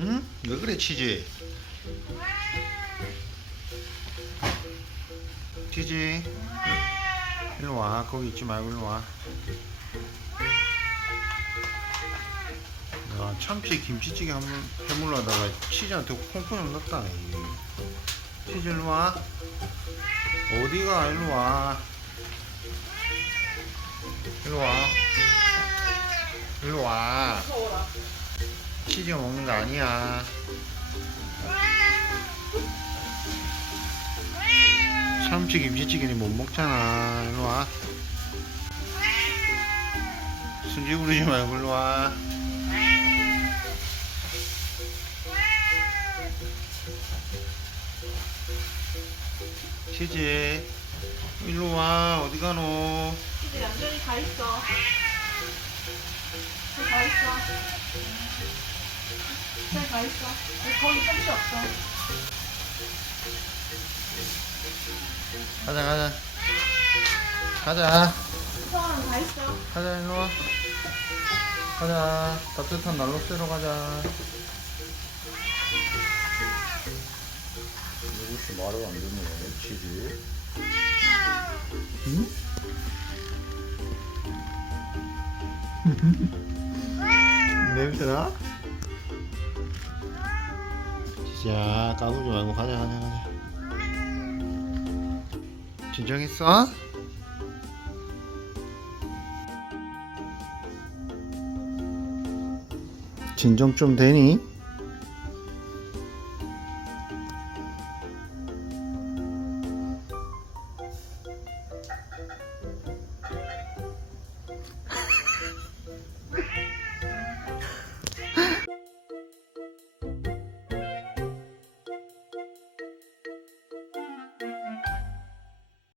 응? 왜 그래 치즈? 치즈 일로 와 거기 있지 말고 일로 와. 야 참치 김치찌개 한번 해물라다가 치즈한테 콩콩. 이. 치즈 일로 와. 어디가 일로 와. 일로 와. 일로 와. 치즈가 먹는 거 아니야. 참치 김치찌개는 못 먹잖아. 일로 와. 순지 부르지 말고 일로 와. 치즈 일로 와 어디 가노? 이제 얌전히 가 있어. 잘가 있어. 잘 가 있어. 거기 참치 없어. 가자 가자 가자 성아는 가 있어. 가자 일로 와 가자 따뜻한 난로 쐬러 가자 이것이 말을 안 듣네 치즈 응? 냄새나? 진짜 까불지 말고 가자 가자 가자 진정했어? 진정 좀 되니?